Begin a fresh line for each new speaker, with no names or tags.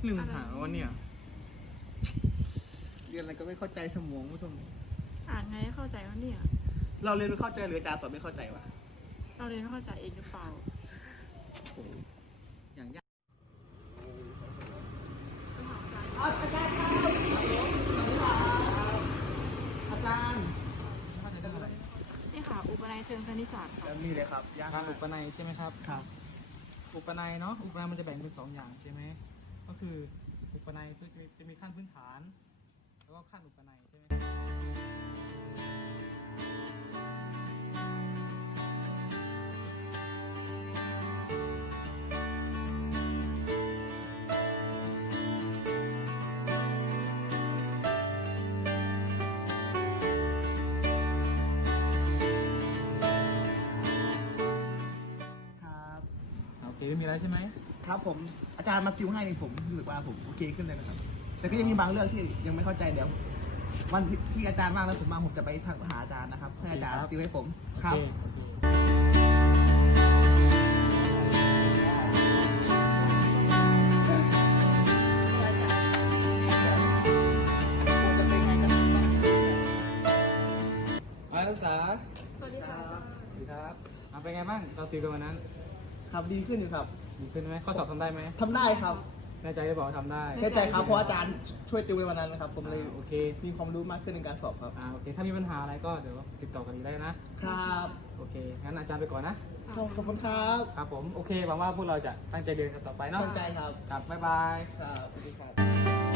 หนึ่งหาวันเนี่ยเรียนอะไรก็ไม่เข้าใจสมองผู้ชม
อ่านไงให้เข้าใจวะเนี่ย
เราเรียนไม่เข้าใจหรืออาจารย์สอนไม่เข้าใจวะ
เราเรียนไม่เข้าใจเองหรือเปล่า
โอ้โหอย่างยาก
ไปถามอาจารย์
อาจารย์
นี่ค่ะ อุปนัยเชิงคณิตศาสตร์ค่ะ
แล้วนี่เลยครับยาก
ทางอุปนัยใช่ไหมครับ
ครับ
อุปนัยเนาะ อุปนัยมันจะแบ่งเป็น2อย่างใช่ไหม ก็คืออุปนัยจะมีขั้นพื้นฐาน แล้วก็ขั้นอุปนัยใช่ไหม
ครับ
โอเคไม่มีอะไรใช่ไหม
ครับผมอาจารย์มาคิวให้นี่ผมรู้สึกว่าผมโอเคขึ้นเลยนะครับ แต่ก็ยังมีบางเรื่องที่ยังไม่เข้าใจเดี๋ยววันที่อาจารย์ว่างแล้วผมมาผมจะไปทักหาอาจารย์นะครับให้อาจารย์ติวให้ผม
โอ
ครั
เค
บ
โอเค มานักศึกษา
สวัสดีค่ะ
สวัสดีครับเป็นไงบ้างเราติวกันวันนั้น
ครับดีขึ้นอยู่ครับ
ดีขึ้นไหมข้อสอบทำได้ไหม
ทำได้ครับ
แน่ใจได้บอกว่าทำได้
แน่ใจครับเพราะอาจารย์ช่วยติวในวันนั้นนะครับ ผมเลย
โอเค
มีความรู้มากขึ้นในการสอบครับ
โอเค ถ้ามีปัญหาอะไรก็เดี๋ยวติดต่อกันอีกได้นะ
ครับ
โอเค งั้นอาจารย์ไปก่อนนะ
ขอบคุณครับ
ครับผม โอเค หวังว่าพวกเราจะตั้งใจเรียนกันต่อไปเนาะ
ตั้งใจครับ
ครับ บ๊ายบาย
ครับสวัสดีครับ